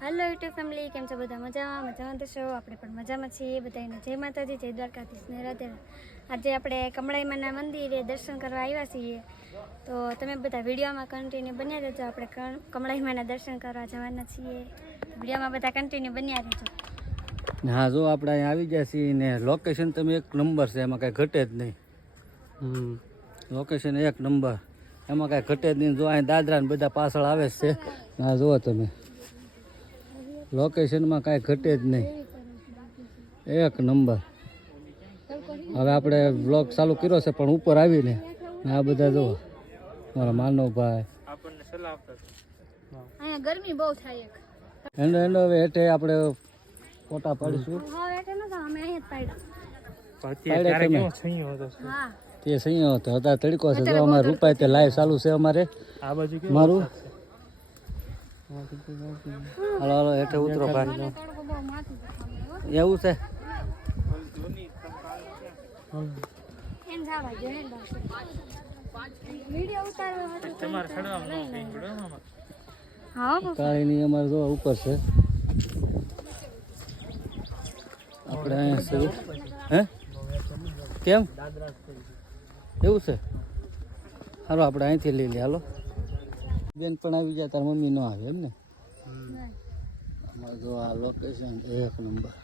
Hello YouTube family કેમ છો બધા મજામાં? મજામાં તો છો? આપણે પણ મજામાં છીએ બધાને જય માતાજી જય દ્વારકાધીશ ને રાધે આજે આપણે કમળાઈમાના મંદિરે દર્શન કરવા આવ્યા છીએ. તો તમે બધા વિડીયોમાં કન્ટિન્યુ બન્યા રહેજો. આપણે કમળાઈમાના દર્શન કરવા જવાના છીએ. વિડીયોમાં બધા કન્ટિન્યુ બન્યા રહેજો. હા જો આપણે અહીંયા આવી ગયા છીએ ને લોકેશન તમે એક નંબર છે એમાં કાંઈ ઘટે જ નહીં. લોકેશન એક નંબર એમાં કાંઈ ઘટે જ નહીં. જો અહીં દાદરા ને બધા પાછળ આવે છે. હા જુઓ તમે. લોકેશનમાં કાંઈ ઘટે જ નહીં. એક નંબર. હવે આપણે બ્લોગ ચાલુ કર્યો છે પણ ઉપર આવીને. આ બધા જુઓ. મારા માનવ ભાઈ ગરમી બહુ થાય એક. એનો એનો હવે હેઠે આપણે ફોટા પાડીશું. જ તે સંયો હતો અત્યારે તડકો છે જો અમારે રૂપાય તે લાઈવ ચાલુ છે અમારે. મારું? હાલો, હલો હેઠે ઉતરો ભાઈ. એવું છે. કાળીની અમારે જો ઉપર છે. આપણે અહીંયા શરૂ હે? કેમ? એવું છે? હાલો, આપણે અહીંથી લઈ લે, હાલો. બેન પણ આવી ગયા તાર મમ્મી ન આવે એમ ને? અમારે જો આ લોકેશન એક નંબર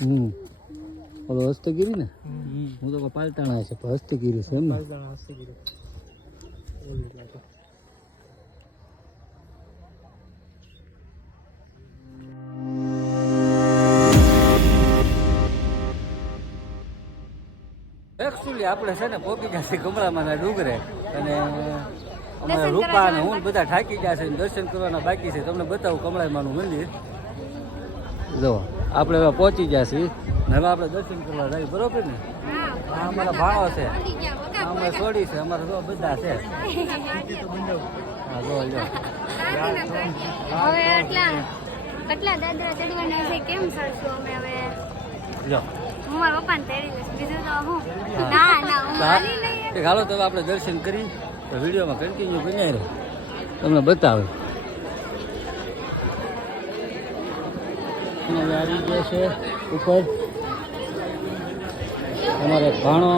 હમ. ઓલો હસ્તગીરી ને? હું તો પાલતાણા છે પણ હસ્તગીરી છે એમ ને? હસ્તગીરી. આપણે છે ને પોકી ગયા છે કમળામાંના ડુંગરે. અને અમારા રૂપા અને હું બધા થાકી ગયા છે દર્શન કરવાના બાકી છે. તમને બતાવું કમળામાંનું મંદિર. જો આપણે હવે પહોંચી ગયા છીએ. હવે આપણે દર્શન કરવા જાય. બરોબર ને? આ અમારા ભાણો છે. આ અમારે સોડી છે. અમારા જો બધા છે. હા જો જો. હવે એટલા કેટલા દાદરા ચડવાના છે? કેમ સરશું અમે હવે? જો. હું મારા પપ્પાને તેડી લઈશ. બીજું તો હું. ના ના હું હાલી લઈએ. હાલો તો આપણે દર્શન કરી તો વિડીયોમાં કન્ટિન્યુ બનાવી રહ્યો તમને બતાવે. આવી ગયા છે ઉપર. અમારે ભાણો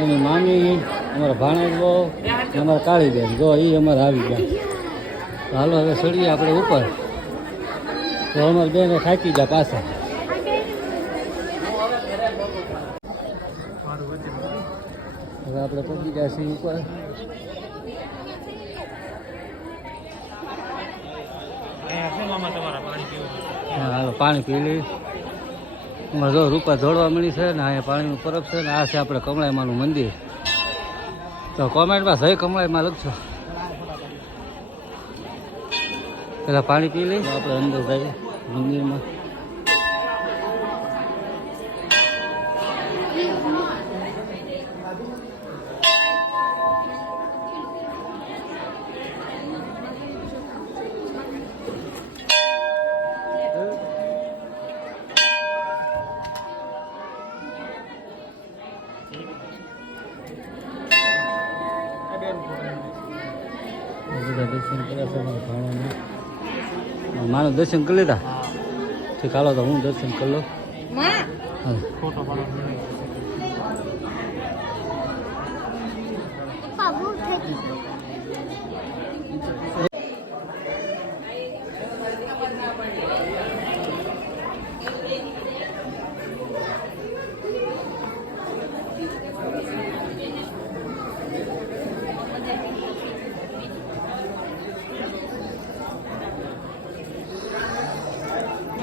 એની મામી અમારા ભાણેજો ને અમારા કાળીબેન. જો એ અમારે આવી ગયા. હાલો હવે સડીએ આપણે ઉપર. તો અમારી બેને થાકી ગયા પાછા. હવે આપણે પહોંચી ગયા છીએ ઉપર. હાલો, પાણી પી લઈ મજો રૂપા દોડવા મળી છે ને, અહીંયા પાણીનું પરબ છે ને, આ છે આપણે કમળાઈમાનું મંદિર. તો કોમેન્ટમાં જય કમળાઈમાં લખશો પેલા પાણી પી લઈ આપણે અંદર જઈએ મંદિરમાં. બધા દર્શન કર્યા છે મારા ભાણાના માનું દર્શન કરી લીધા? ઠીક હાલો તો હું દર્શન કરી લઉં. ફોટો પાડવાનો પપ્પા ભૂલ થઈ ગઈ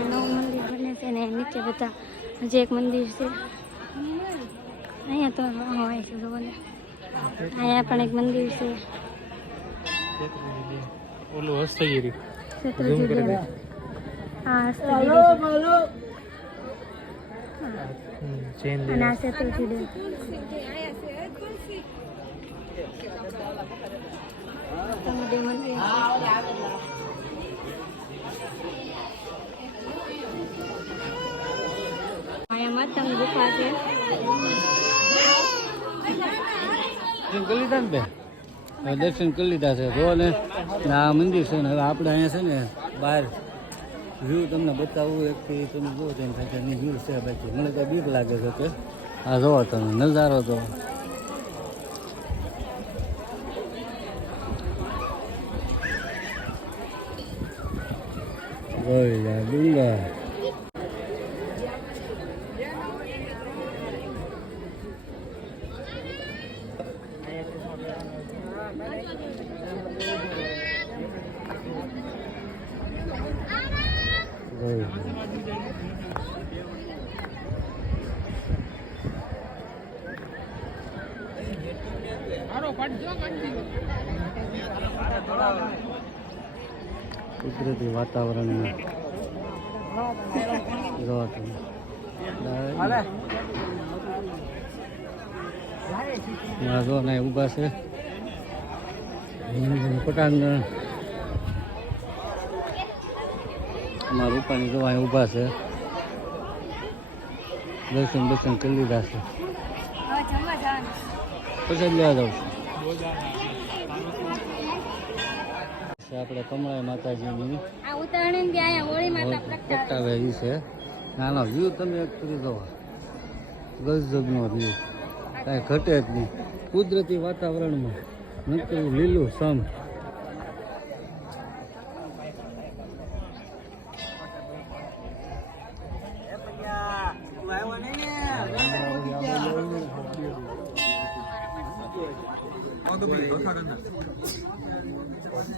નવું મંદિર બને છે ને જે હજી એક મંદિર છે. અહીંયા તો હોય છે જોવો અહીંયા પણ એક મંદિર છે. ઓલું હસ્તગીરી. હા હસ્તગીરી અને આ. શેત્રુંજી દેવ. દર્શન કરી લીધા છે. જો ને આ મંદિર છે ને, હવે આપણે અહીંયા છે ને બહાર વ્યૂ તમને બતાવવું એક તમે જુઓ તેમ થાય કે વ્યૂ છે બાકી. મને તો બીક લાગે છે કે આ જોવો તમે, નજારો તો. ઓય કુદરતી વાતાવરણમાં જો. જો ને ઊભા છે. પટાંગ મારા રૂપાની જોવા ઊભા છે. દર્શન દર્શન કરી લીધા છે. પછી લેવા જાઉં છે. આપણે કમળાઈ માતાજીની. આ ઉત્તરાયણ બી અહીંયા હોળી માતા પ્રગટાવે ઈ છે. નાનો વ્યૂ તમે એક કરી દો ગજબનો વ્યૂ. કાંઈ ઘટે જ નહીં. કુદરતી વાતાવરણમાં. નકરું લીલું સમ. છે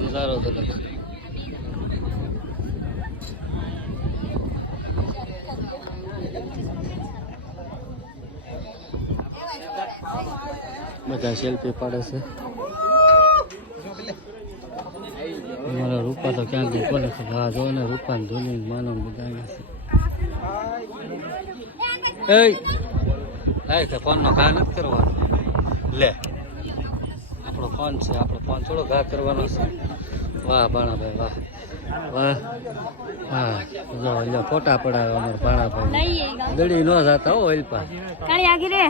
નજારો તો કંઈક. બધા સેલ્ફી પાડે છે અમારા રૂપા તો ક્યાં ગઈ કોને ખબર હા જો ને રૂપા ને ધોની માનો બધા અહીંયા છે ફોનનો ઘા નથી કરવાનો લે આપણો ફોન છે આપણો ફોન થોડો ઘા કરવાનો છે વાહ ભાણાભાઈ વાહ વાહ હા જો અહીંયા ફોટા પડાવે અમારા ભાણાભાઈ દડી ન જાતા હો ઓઇલપા કાળી આગી રે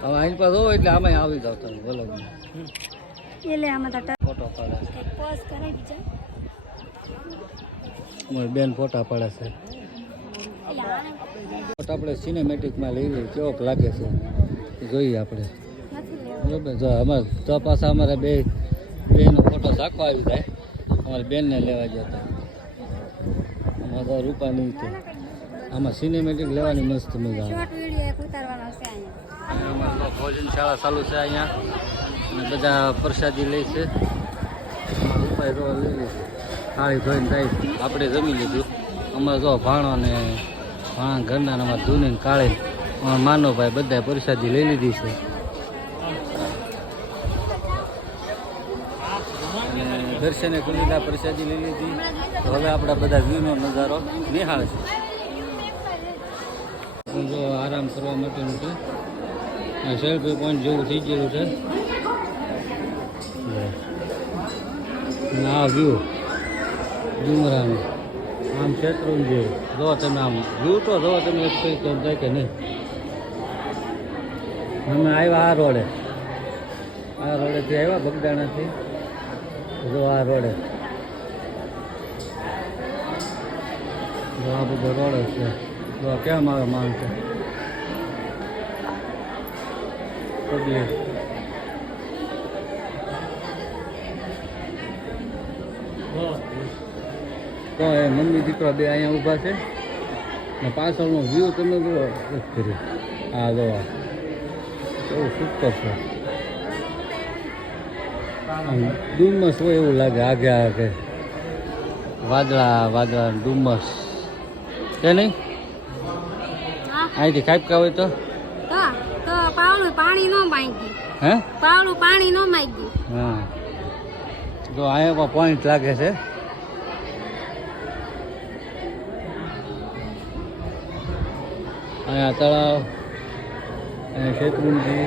હવે અહીં પાસે એટલે આમાં આવી જાવ તમે બોલો એટલે આમાં તો ફોટો પાડે બેન ફોટા પાડે છે. ફોટા આપણે સિનેમેટિકમાં લઈ લઈએ કેવોક લાગે છે. જોઈએ આપણે. બરાબર જો અમારે તો પાછા અમારે બે બેનો ફોટો ઝાંખો આવી જાય. અમારી બેનને લેવા જતા અમારે તો રૂપા નહીં તો આમાં સિનેમેટિક લેવાની મસ્ત મજા આવે. ભોજન શાળા ચાલુ છે અહીંયા. અને બધા પ્રસાદી લે છે. ધોઈને જાય. આપણે જમી લીધું. અમારે જો ભાણો ને ભાણા ઘરના અમારે ધૂની કાળે. માનો ભાઈ બધા પ્રસાદી લઈ લીધી છે. દર્શને કરી લીધા પ્રસાદી લઈ લીધી. તો હવે આપણા બધા વ્યૂનો નજારો નિહાળ છે. જો આરામ કરવા માટેનું છે. સેલ્ફી પોઈન્ટ જેવું થઈ ગયેલું છે. અને આ વ્યૂ ડુંગરાનું. આમ શેત્રુંજી જો. તમે આમ વ્યૂ તો જો તમે એક કઈ કેમ જાય કે નહીં. અમે આવ્યા આ રોડે. આ રોડેથી આવ્યા બગદાણાથી, જો આ રોડે. આ બધો રોડ છે. જો કેમ આવે માણસો પબ્લિક તો એ મમ્મી દીકરો બે અહીંયા ઊભા છે. ને પાછળનો વ્યૂ તમે જુઓ. કર્યો કરી આ. જો. બહુ સુપર છે. આમ ડુમ્મસ હોય એવું લાગે આગે આગે. વાદળા વાદળા ડુમસ કે નહીં? અહીંથી ખાઈપકા હોય તો પાવડું પાણી ન માંગી. હે? પાવડું પાણી ન માંગી. હા. જો અહીંયા પોઈન્ટ લાગે છે? અહીંયા તળાવ, અહીંયા શેત્રુંજી.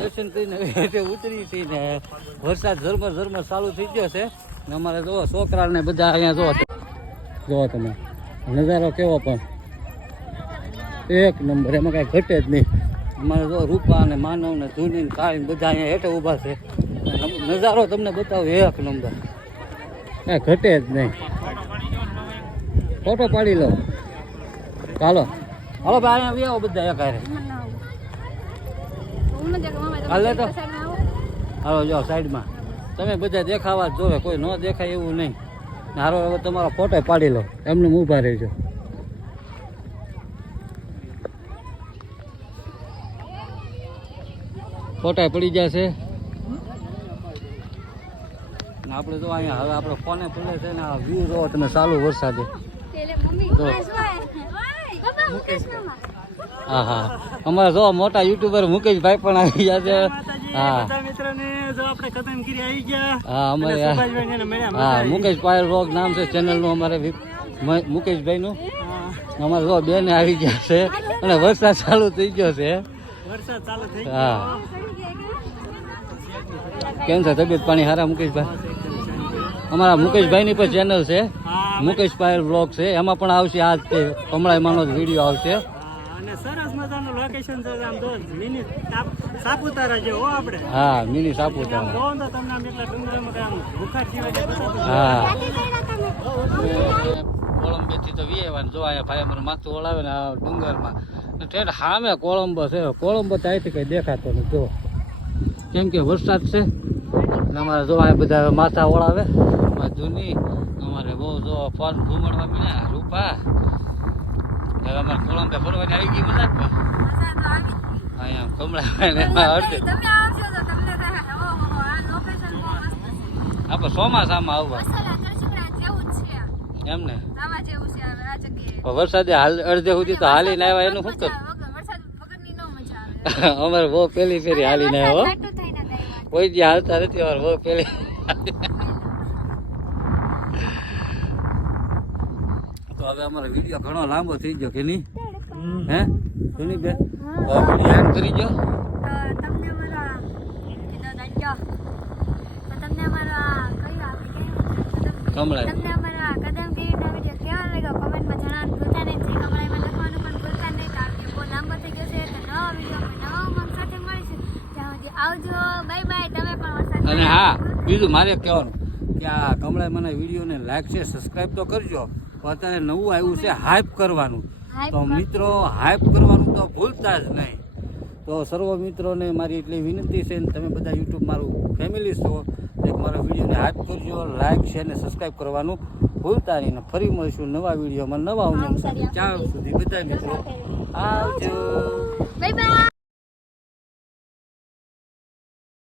દર્શન કરીને હેઠે ઉતરી હતી વરસાદ ઝરમર ઝરમર ચાલુ થઈ ગયો છે. ને અમારે જો છોકરાને બધા અહીંયા જો જોવો તમે. નજારો કેવો પણ? એક નંબર, એમાં કાંઈ ઘટે જ નહીં. અમારે જો રૂપા અને માનવ ને ધૂની ને કાળી બધા અહીંયા હેઠે ઊભા છે. નજારો તમને બતાવું એક નંબર. કાંઈ ઘટે જ નહીં. ફોટો પાડી લો. ચાલો. હાલો ભાઈ અહીંયા આવી આવો બધા એક હારે. હાલે તો. હાલો જાઓ સાઈડમાં. તમે બધા દેખાવા જ જોવે કોઈ ન દેખાય એવું નહીં. હારો હવે તમારો ફોટો પાડી લો. એમને ઊભા રહેજો. ફોટા પડી જશે. ને આપણે જો અહીંયા હવે આપણે ફોને પડે છે ને આ વ્યૂ જોવો તમે ચાલુ વરસાદે. તો. હા હા અમારે જો મોટા યુટ્યુબર મુકેશભાઈ પણ આવી ગયા છે. હા. હા અમારે હા મુકેશ પાયલ રોગ નામ છે ચેનલનું અમારે મુકેશભાઈનું. અમારે જો બેન આવી ગયા છે. અને વરસાદ ચાલુ થઈ ગયો છે. હા. કેમ છે? તબિયત પાણી હારા? મુકેશભાઈ? અમારા મુકેશભાઈની પણ ચેનલ છે. મુકેશ પાયલ બ્લોગ છે. એમાં પણ આવશે આ તે કમળાઈમાંનો જ વીડિયો આવશે. અને સરસ મજાનું લોકેશન છે આમ તો મિની સાપ- સાપુતારા છે હો આપણે. હા મિની સાપુતારા. હા. કોળંબેથી તો વિયેવાન જો અહીંયા ભાઈ અમારે માથું ઓળાવે ને આ ડુંગરમાં. ઠેઠ સામે કોળંબો છે. કોળંબો તો અહીંથી કઈ દેખાતો નથી જો કેમ કે વરસાદ છે અમારે જોવા બધા માથા ઓળાવે. અમારે જૂની અમારે બહુ જો ફોન ઘૂમડવા મળ્યા રૂપા. હવે અમારે કોળંબે ફરવાની આવી ગઈ મજાક અહીંયા કમળા અડધે આપણે ચોમાસામાં આવવા એમ ને? પણ વરસાદે હાલ અડધે સુધી તો હાલીને આવ્યા એનું શું કરું? અમારે બહુ પેલી ફેરી હાલીને આવ્યો. કોઈ જે હાલતા નથી અમારે બહુ પેલી તો હવે અમારો વીડિયો ઘણો લાંબો થઈ ગયો કે નહીં? હે? સુની બે વીડિયો એન્ડ કરી જો તમને અમારા તમને અમારા કઈ આપે કમળા તમને અમારા કદમ ટીવીનો વીડિયો કેવા લાગ્યો કમેન્ટમાં જણાવવાનું જે નહીં જે લખવાનું પણ ભૂલતા નહીં કારણ કે બહુ લાંબો થઈ ગયો છે તો નવા વિડીયોમાં નવા ઉમંગ સાથે મળીશું. ત્યાં સુધી આવજો બાય બાય તમે પણ વરસાદ અને હા બીજું મારે કહેવાનું કે આ કમળા મને વિડીયોને લાઈક છે સબસ્ક્રાઈબ તો કરજો પણ અત્યારે નવું આવ્યું છે હાઈપ કરવાનું. તો મિત્રો હાઈપ કરવાનું તો ભૂલતા જ નહીં. તો સર્વ મિત્રોને મારી એટલી વિનંતી છે તમે બધા યુટ્યુબ મારું ફેમિલી છો તો એક મારા વિડીયોને હાઈપ કરજો લાઈક છે ને સબસ્ક્રાઈબ કરવાનું ભૂલતા નહીં. ફરી મળીશું નવા વિડીયોમાં નવા ત્યાં સુધી બધા મિત્રો આવજો. Bye bye